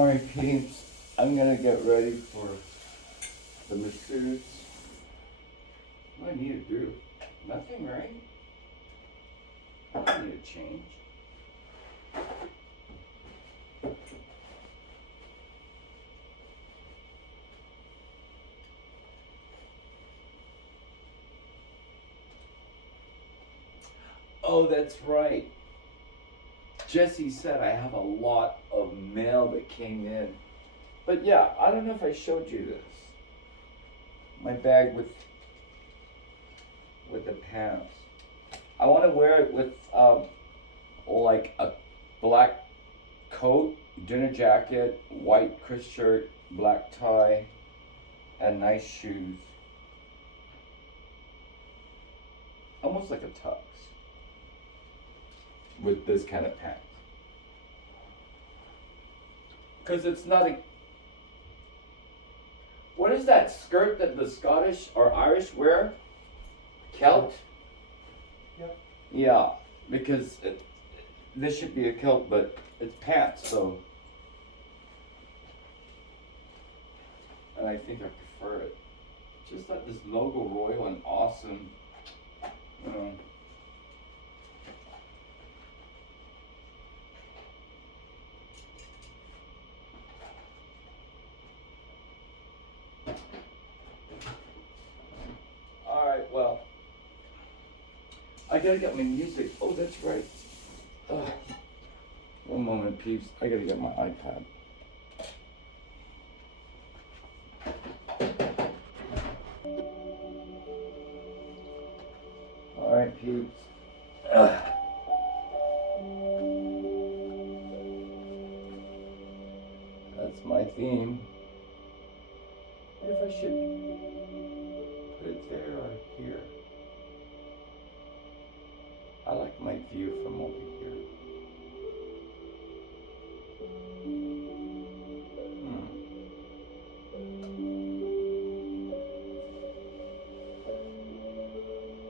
Alright, peeps, I'm gonna get ready for the masseuse. What do I need to do? Nothing, right? I don't need to change. Oh, that's right. Jesse said I have a lot of mail that came in. But yeah, I don't know if I showed you this. My bag with the pants. I want to wear it with like a black coat, dinner jacket, white Chris shirt, black tie, and nice shoes. Almost like a tux. With this kind of pants. Because it's not a... What is that skirt that the Scottish or Irish wear? Kilt? Yep. Yeah, because this should be a kilt, but it's pants, so... And I think I prefer it. Just that this logo royal and awesome, you know. Alright, well, I gotta get my music. Oh, that's right. One moment, peeps. I gotta get my iPad. Alright, peeps. That's my theme. What if I should put it there or here? I like my view from over here.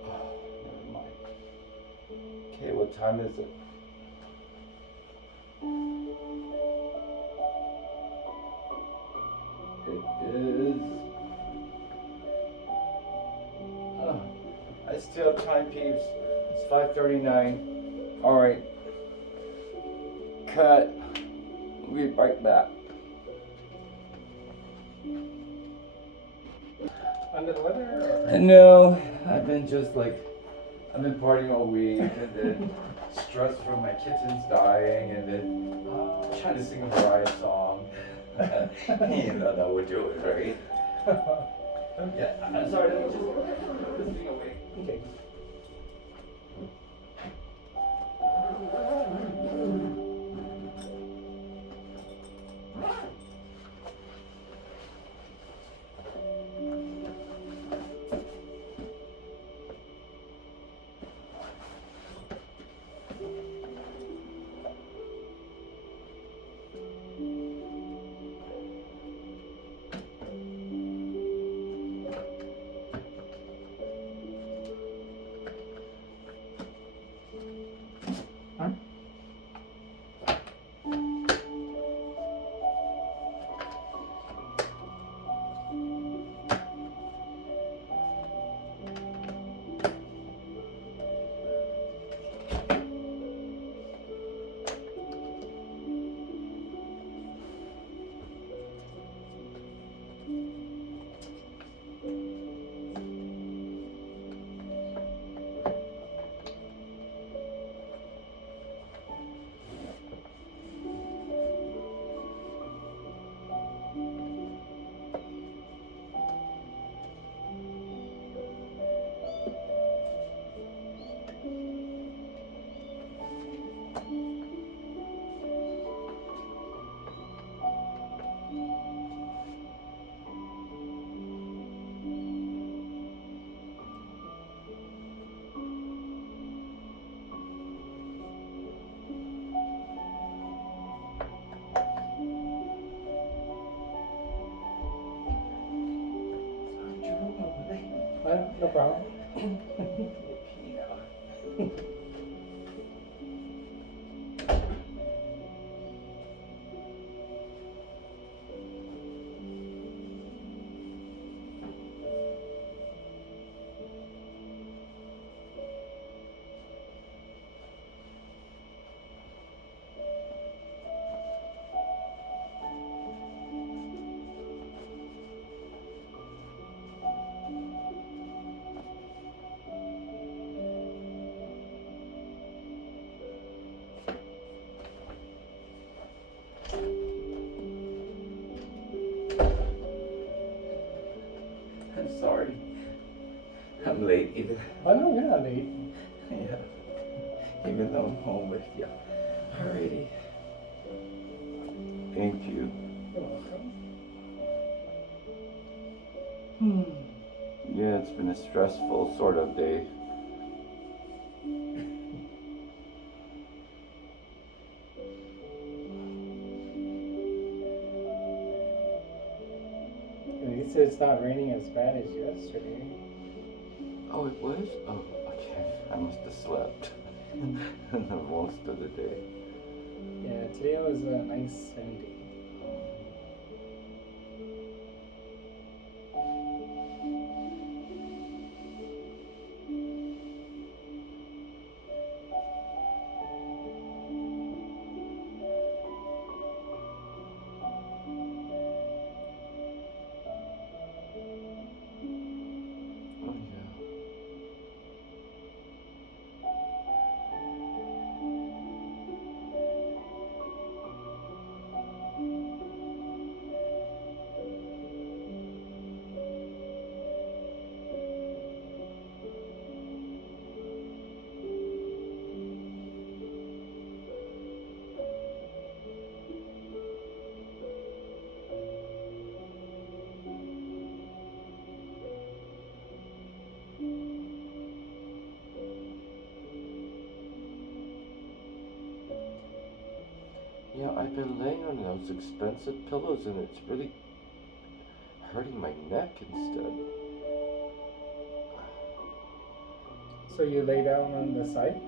Oh, never mind. Okay, what time is it? It is... Oh, I still have time, peeps. It's 5:39. Alright. Cut. We'll be right back. Under the weather? Or? No, I've been partying all week, and then stressed from my kittens dying, and then trying to sing a Mariah song. You know that we're doing, right? Yeah, I'm sorry, let me just put this thing away. Okay. No problem. even Oh no, you're not late. yeah, even though I'm home with you. Alrighty. Thank you. You're welcome. Yeah, it's been a stressful sort of day. At least it's not raining as bad as yesterday. Oh, it was? Oh, okay. I must have slept the most of the day. Yeah, today was a nice sunny day. Oh, yeah. Yeah, I've been laying on those expensive pillows and it's really hurting my neck instead. So you lay down on the side?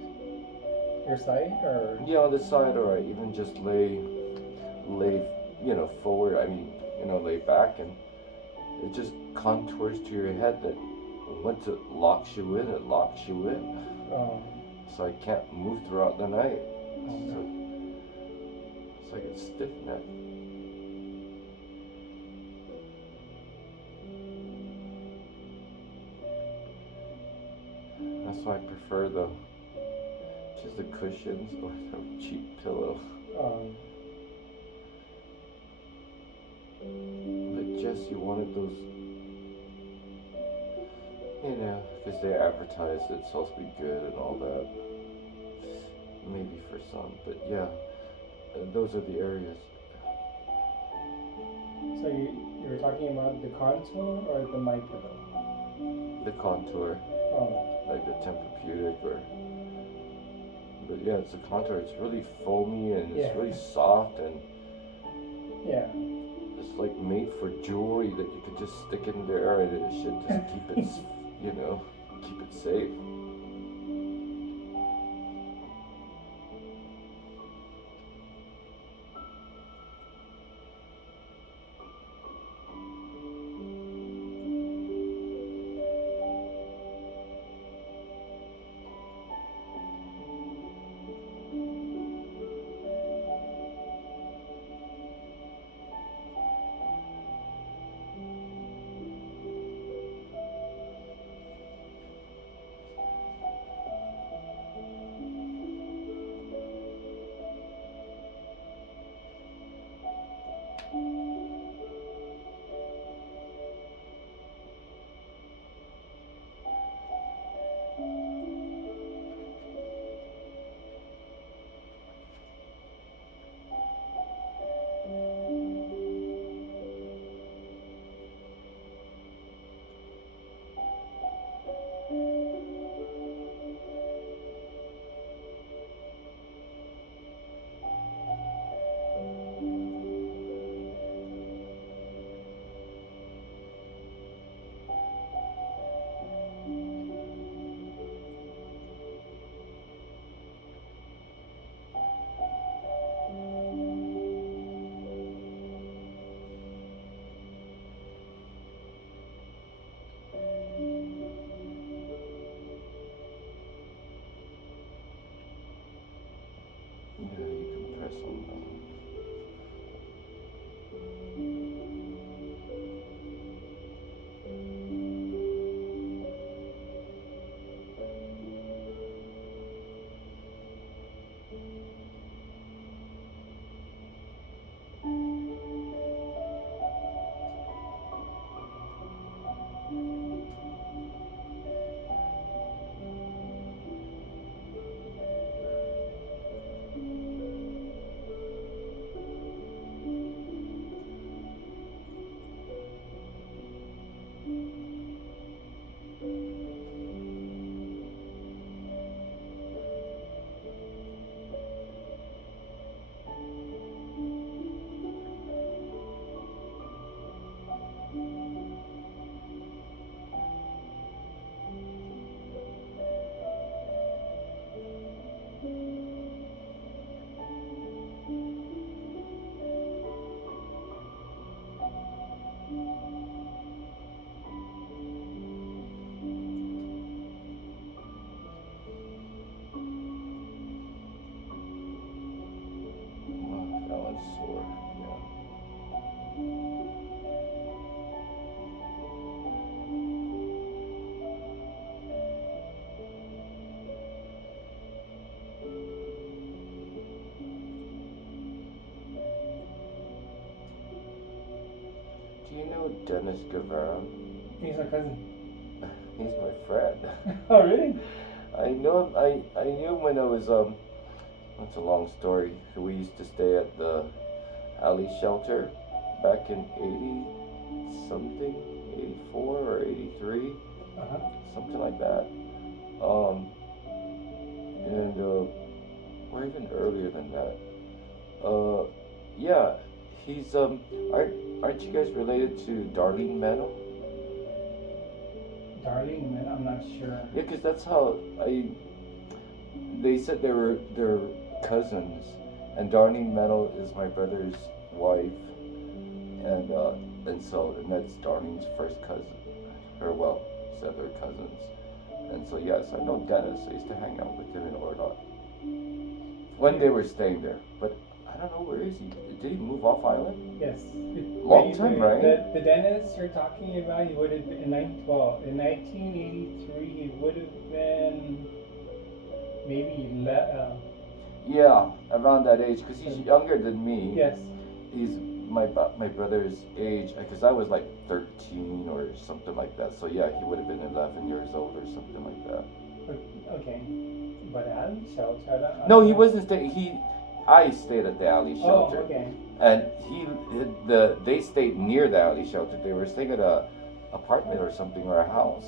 Your side or? Yeah, on the side, or I even just lay, forward. I mean, lay back, and it just contours to your head that once it locks you in, it locks you in. So I can't move throughout the night. So it's like a stiff neck. That's why I prefer just the cushions or the cheap pillow. But Jess, you wanted those, because they advertised it's supposed to be good and all that. Maybe for some, but yeah, those are the areas. So you were talking about the contour or the my pillow? The contour, like the Tempur-Pedic but yeah, it's a contour. It's really foamy and it's really soft and it's like made for jewelry that you could just stick in there and it should just keep it, keep it safe. know Dennis Guevara. He's my cousin. He's my friend. Oh, really? I know him. I knew him when I was That's a long story. We used to stay at the alley shelter back in 80 something, 84 or 83, something like that. And or even earlier than that. Yeah, he's aren't you guys related to Darlene Meadow? Darlene, man, I'm not sure. Yeah, because that's how they said they're cousins, and Darlene Meadow is my brother's wife, and that's Darlene's first cousin, or well, said they're cousins, and so yes, I know Dennis. I used to hang out with him in Ordot when they were staying there, but I don't know, where is he? Did he move off island? Yes. Long time, right? The dentist you're talking about, he would have been in 1983. He would have been maybe Yeah, around that age, because he's younger than me. yes. He's my brother's age, because I was like 13 or something like that. So yeah, he would have been 11 years old or something like that. Okay, but alley shelter. No, he wasn't staying. I stayed at the alley shelter. Oh, okay. And they stayed near the alley shelter. They were staying at a apartment or something, or a house.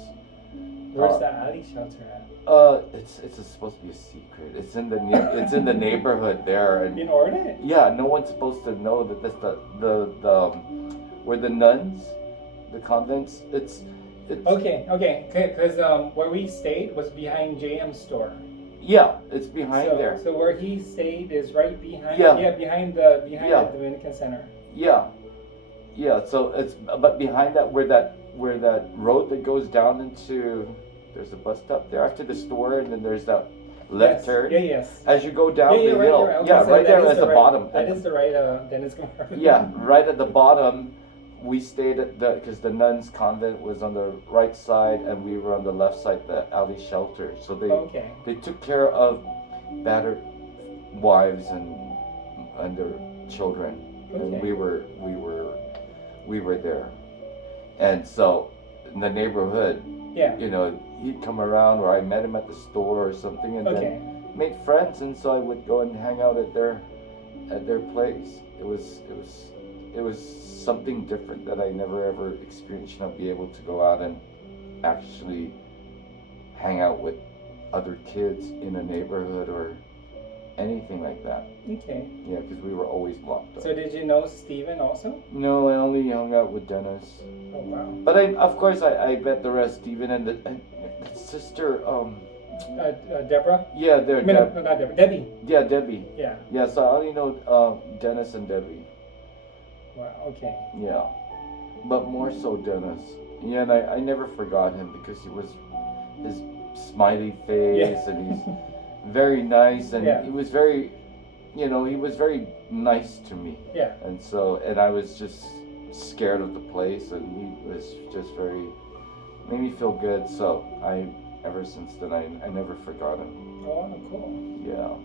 Where's the alley shelter at? It's supposed to be a secret. It's in the neighborhood there. And in Ordet? yeah, no one's supposed to know that that's the where the nuns, the convents. It's Okay, because where we stayed was behind JM store. Yeah, it's behind there. So where he stayed is right behind. Yeah. Behind the Dominican Center. Yeah. So it's behind that where that road that goes down into, there's a bus stop there after the store, and then there's that left turn. Yeah, yes. As you go down the right, hill. right. Okay, yeah, so right there is at the bottom. That is the right Dennis Guevara. Yeah, right at the bottom. We stayed at because the nuns' convent was on the right side, and we were on the left side, the alley shelter. So they took care of battered wives and their children, and we were there. And so in the neighborhood, he'd come around, or I met him at the store or something, and then made friends. And so I would go and hang out at their place. It was something different that I never ever experienced. Be able to go out and actually hang out with other kids in a neighborhood or anything like that. Okay. Yeah, because we were always locked up. So did you know Steven also? No, I only hung out with Dennis. Oh wow. But of course I met the rest, Steven and the sister. Deborah. Yeah, not Deborah. Debbie. Yeah, Debbie. Yeah. Yeah, so I only know Dennis and Debbie. Wow. Okay. Yeah, but more so Dennis. Yeah, and I never forgot him because he was his smiley face, and he's very nice, and he was very, he was very nice to me. Yeah. And so, and I was just scared of the place, and he was just made me feel good. So ever since then, I never forgot him. Oh, cool. Yeah.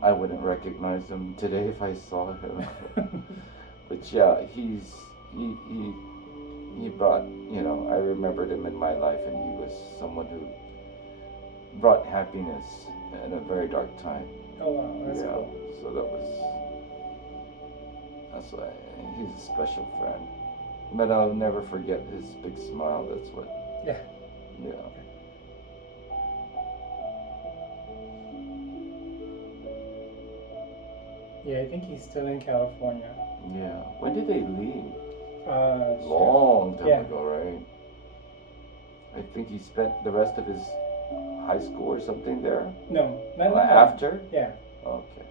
I wouldn't recognize him today if I saw him. But yeah, he brought, I remembered him in my life, and he was someone who brought happiness in a very dark time. Oh wow, that's cool. So that's why he's a special friend. But I'll never forget his big smile. That's what. Yeah. Yeah. Yeah, I think he's still in California. Yeah. When did they leave? Long time ago, right? I think he spent the rest of his high school or something there. No, not after. Yeah. Okay.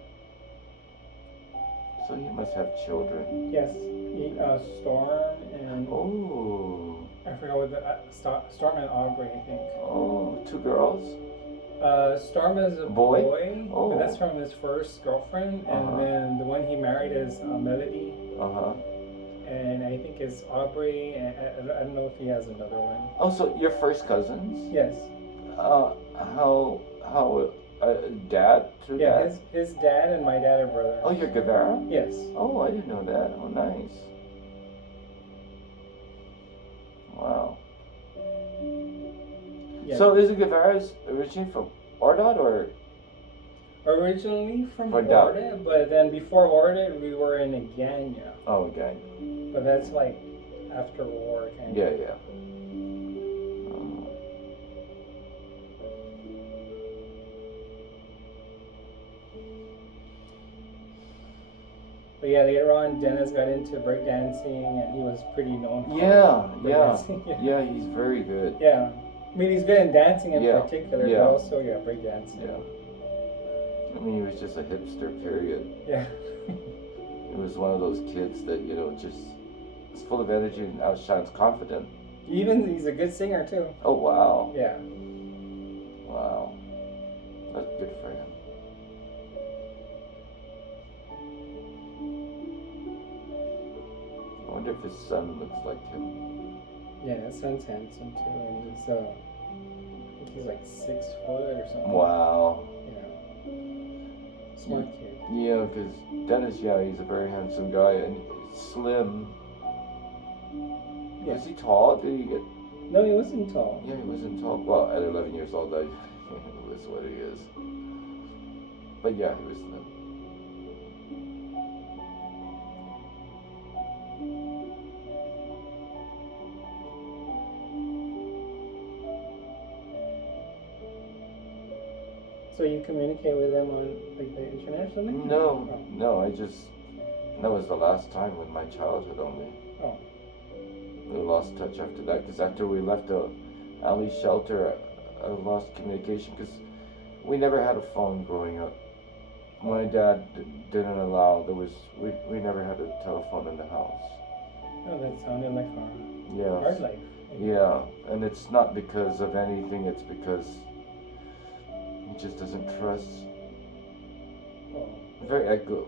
So he must have children. Yes, Storm and. Oh. I forgot what Storm and Aubrey, I think. Oh, 2 girls. Storm is a boy. Oh. But that's from his first girlfriend, and then the one he married is Melody. And I think it's Aubrey, and I don't know if he has another one. Oh, so your first cousins? Yes. How dad to Yeah, that? his dad and my dad are brothers. Oh, you're Guevara? Yes. Oh, I didn't know that. Oh, nice. Wow. Yeah. So is Guevara's originally from Ordot or? Originally from Or Orda, but then before Orda we were in Aganya. Oh, okay. But that's like after war kind Yeah, of. yeah. But yeah, later on, Dennis got into breakdancing, and he was pretty known for breakdancing. Yeah, he's very good. Yeah. I mean, he's good in dancing in particular, yeah. but also, breakdancing. Yeah. I mean, he was just a hipster, period. Yeah. He was one of those kids that, just is full of energy and outshines confident. He's a good singer, too. Oh, wow. Yeah. Wow. That's good for him. I wonder if his son looks like him. Yeah, his son's handsome too, and he's I think he's like 6 foot or something. Wow. Yeah. Smart kid. Yeah, because Dennis, he's a very handsome guy and slim. Yeah. Is he tall? Did he get? No, he wasn't tall. Yeah, he wasn't tall. Well, at 11 years old, that was what he is. But yeah, he was slim. So you communicate with them on like the international link? No, that was the last time with my childhood only. Oh. We lost touch after that, because after we left the alley shelter, I lost communication, because we never had a phone growing up. My dad didn't allow, we never had a telephone in the house. Oh, that sounded like hard life. Yeah, and it's not because of anything, it's because he just doesn't trust. Oh. Very echo.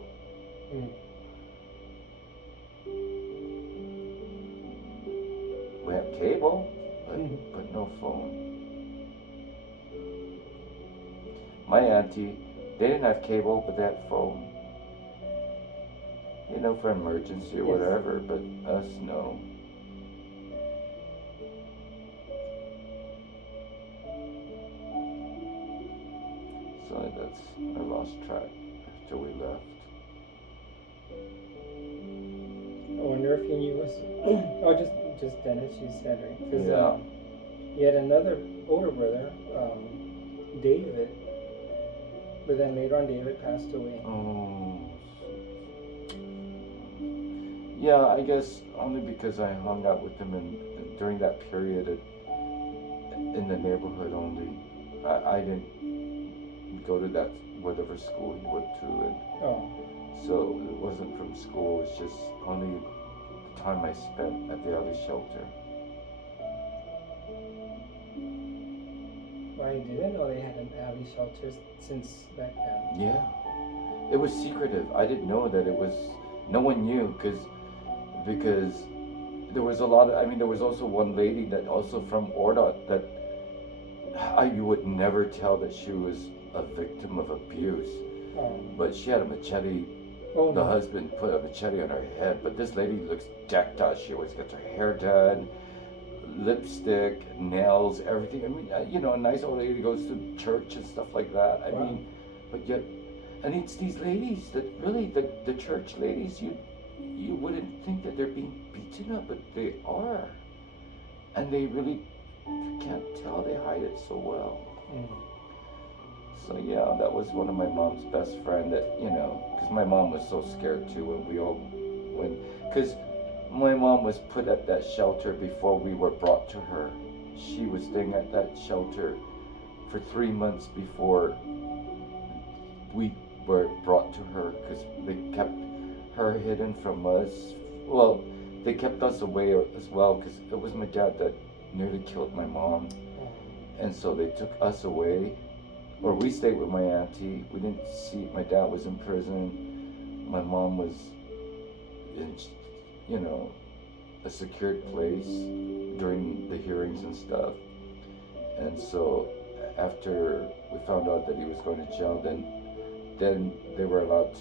We have cable, but no phone. My auntie, they didn't have cable, but they had phone. For emergency or whatever, but us, no. So I lost track after we left. I wonder if he knew us. Oh, just Dennis, you said, right? Yeah. He had another older brother, David. But then later on, David passed away. Oh. Yeah, I guess only because I hung out with him during that period in the neighborhood only. I didn't go to that whatever school he went to, so it wasn't from school. It's just only the time I spent at the alley shelter. Well, I didn't know they had an alley shelter since back then. Yeah, it was secretive. I didn't know that it was. No one knew because there was a lot of. There was also one lady that also from Ordot that you would never tell that she was a victim of abuse. But she had a machete. The husband put a machete on her head, but this lady looks decked out. She always gets her hair done, lipstick, nails, everything. A nice old lady goes to church and stuff like that. But yet, and it's these ladies that really, the church ladies, you wouldn't think that they're being beaten up, but they are. And they really, you can't tell, they hide it so well. So yeah, that was one of my mom's best friend that, because my mom was so scared too because my mom was put at that shelter before we were brought to her. She was staying at that shelter for 3 months before we were brought to her, because they kept her hidden from us. Well, they kept us away as well, because it was my dad that nearly killed my mom. And so they took us away. Or we stayed with my auntie. We didn't see, my dad was in prison. My mom was in, a secured place during the hearings and stuff. And so after we found out that he was going to jail, then they were allowed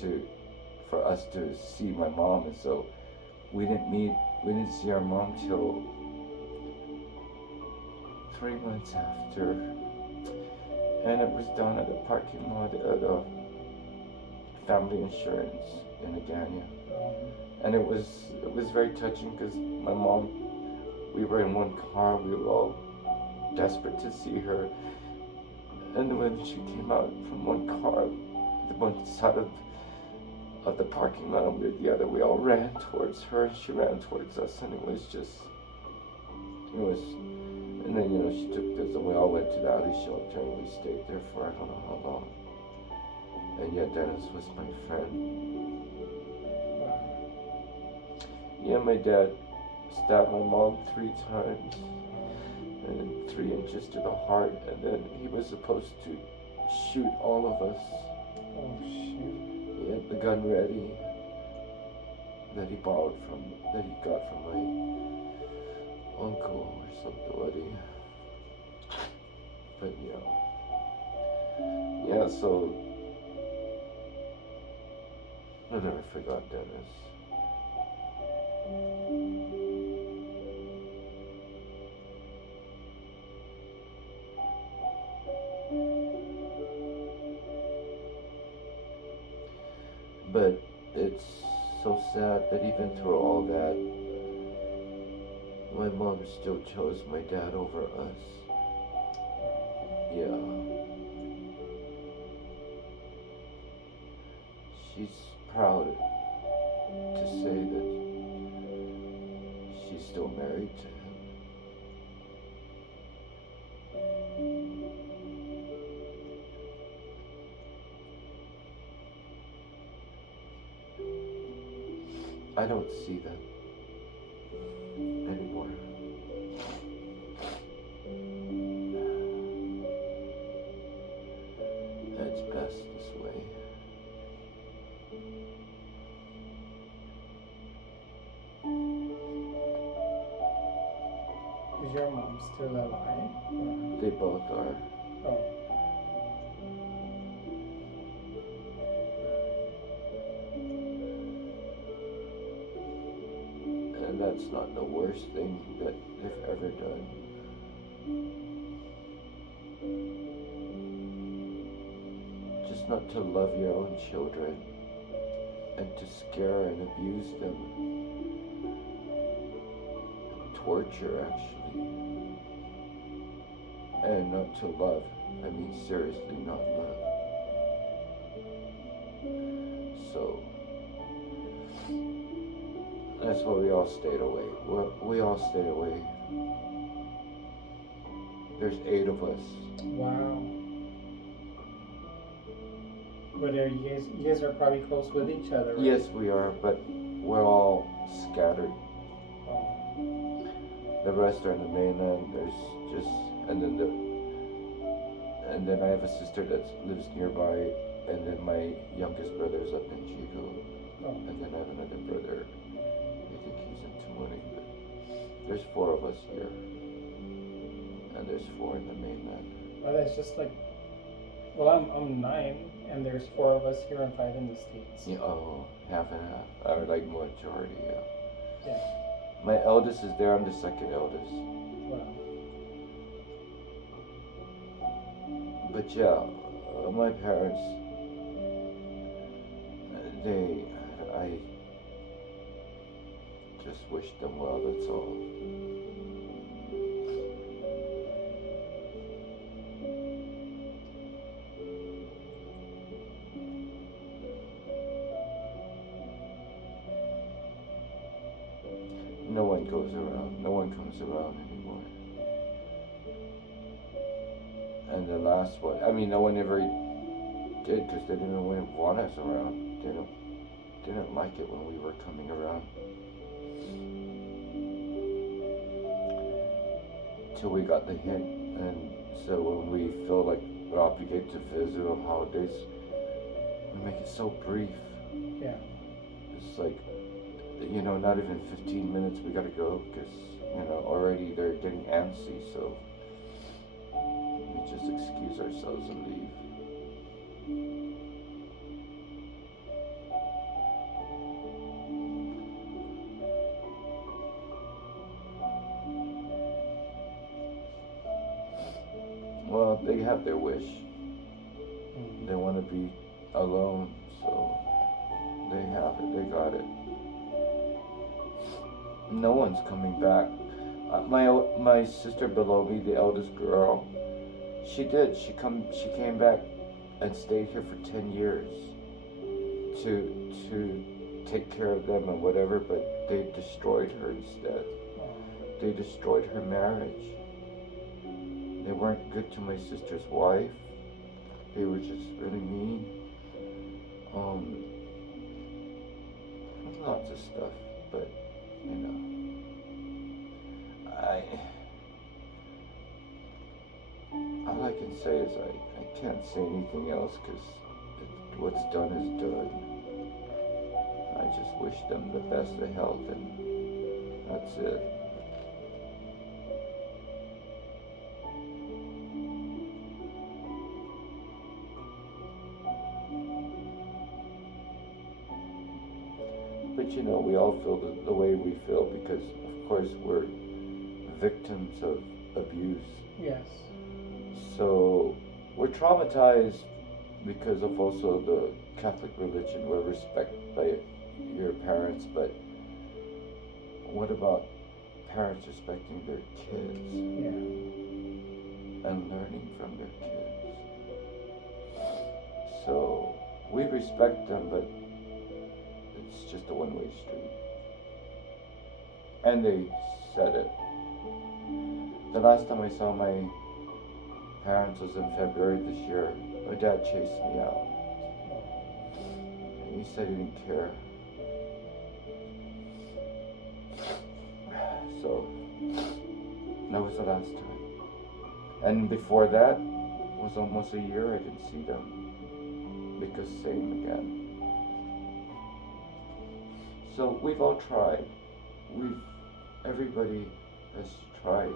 for us to see my mom. And so we didn't see our mom till 3 months after, and it was down at the parking lot at Family Insurance in Agania. And it was very touching because my mom, we were in one car, we were all desperate to see her. And when she came out from one car, the one side of the parking lot and we were the other, we all ran towards her and she ran towards us, and and then, she took us and we all went to the Adai shelter and we stayed there for I don't know how long. And yet Dennis was my friend. Yeah, my dad stabbed my mom 3 times and then 3 inches to the heart, and then he was supposed to shoot all of us. Oh shit. He had the gun ready that he got from my uncle or somebody. But yeah, so I never forgot Dennis. But it's so sad that even through all that, my mom still chose my dad over us. Yeah. She's proud to say that she's still married to him. I don't see that anymore. It's best this way. Is your mom still alive? They both are. Oh. And that's not the worst thing that they've ever done. Just not to love your own children and to scare and abuse them. Torture, actually. And not to love. I mean, seriously, not love. So that's why we all stayed away. We all stayed away. There's 8 of us. Wow. But you guys are probably close with each other, right? Yes, we are, but we're all scattered. Oh. The rest are in the mainland. And then I have a sister that lives nearby, and then my youngest brother's up in Chico. Oh. And then I have another brother. I think he's in Tamuning, but there's 4 of us here, and there's 4 in the mainland. Well, that's just like, well, I'm 9, and there's 4 of us here and 5 in the States. Yeah, oh, half and half. I would like majority, yeah. Yeah. My eldest is there. I'm the second eldest. Wow. But yeah, my parents, I just wish them well, that's all. No one goes around, no one comes around anymore. And the last one, I mean, no one ever did because they didn't really want us around. They didn't like it when we were coming around. Till we got the hint, and so when we feel like we're obligated to visit on holidays, we make it so brief. Yeah. It's like, not even 15 minutes, we gotta go because, already they're getting antsy, so we just excuse ourselves and leave. they have their wish. They want to be alone, so they have it. They got it. No one's coming back. My sister below me, the eldest girl, she did. She came back and stayed here for 10 years to take care of them and whatever, but they destroyed her instead. They destroyed her marriage. They weren't good to my sister's wife. They were just really mean. Lots of stuff, but you know, all I can say is I can't say anything else because what's done is done. I just wish them the best of health, and that's it. But you know, we all feel the way we feel because, of course, we're victims of abuse. Yes. So we're traumatized because of also the Catholic religion, where respect by your parents, but what about parents respecting their kids? Yeah. And learning from their kids? So we respect them, but it's just a one-way street. And they said it. The last time I saw my parents was in February this year. My dad chased me out. And he said he didn't care. So that was the last time. And before that was almost a year I didn't see them. Because same again. So we've all tried. Everybody has tried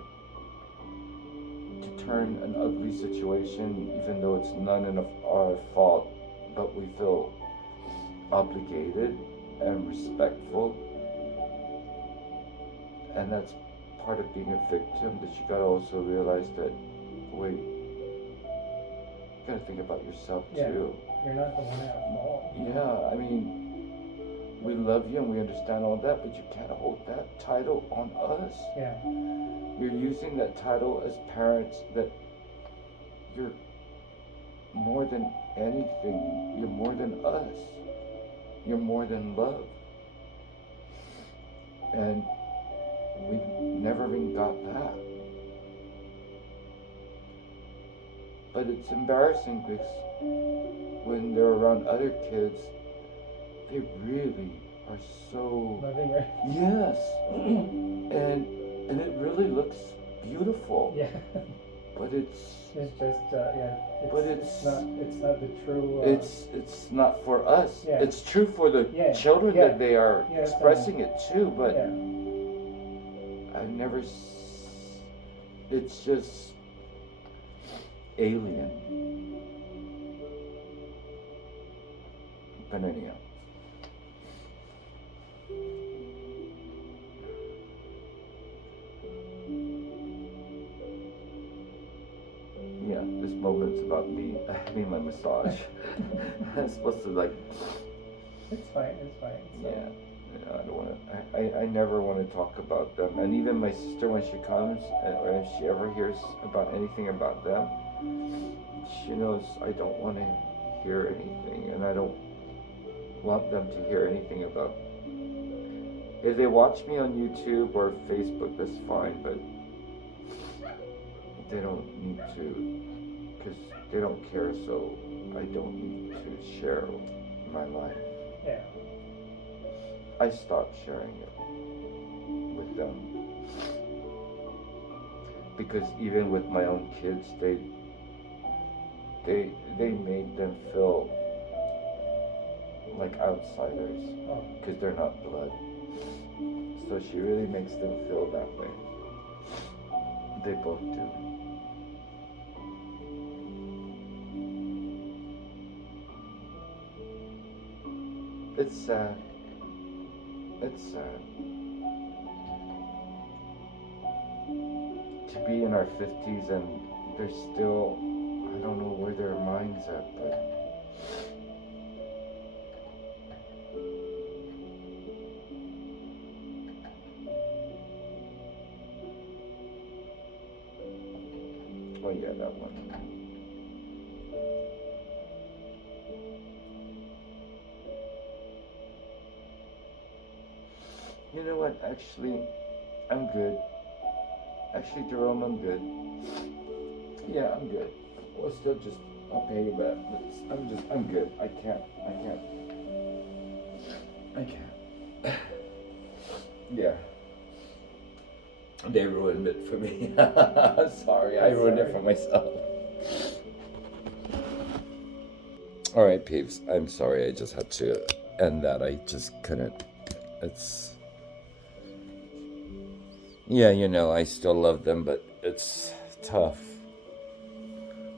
to turn an ugly situation, even though it's none of our fault, but we feel obligated and respectful. And that's part of being a victim, that you gotta also realize that, wait, you gotta think about yourself too. You're not the one at fault. Yeah, I mean, we love you and we understand all that, but you can't hold that title on us. Yeah. You're using that title as parents, that you're more than anything. You're more than us. You're more than love. And we never even got that. But it's embarrassing because when they're around other kids, they really are so loving, right? Yes. and it really looks beautiful. Yeah. But it's just yeah. But it's not the true. It's not for us. Yeah. It's true for the children that they are expressing it too. But I've never. It's just alien. But anyhow. Yeah, this moment's about me having my massage. I'm supposed to It's fine. So. Yeah, I don't want to. I never want to talk about them. And even my sister, when she comes, or if she ever hears about anything about them, she knows I don't want to hear anything, and I don't want them to hear anything about. If they watch me on YouTube or Facebook, that's fine, but they don't need to, because they don't care, so I don't need to share my life. Yeah. I stopped sharing it with them. Because even with my own kids, they made them feel like outsiders, because they're not blood. So she really makes them feel that way. They both do. It's sad. It's sad. To be in our 50s and they're still don't know where their mind's at, but. Oh yeah, that one. You know what? Actually, I'm good. Actually, Jerome, I'm good. Yeah, I'm good. Well, still just okay, but I'm good. I can't. Yeah. They ruined it for me. Sorry, I ruined it for myself. All right, peeps. I'm sorry. I just had to end that. I just couldn't. It's. Yeah, you know, I still love them, but it's tough.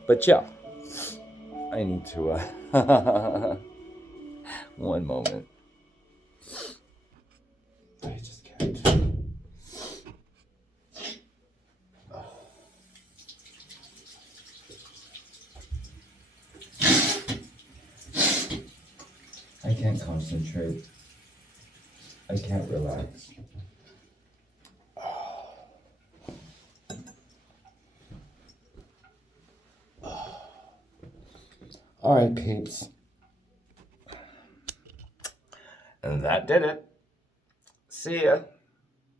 But yeah, I need to. One moment. I just can't. I can't concentrate. I can't relax. All right, peeps. And that did it. See ya.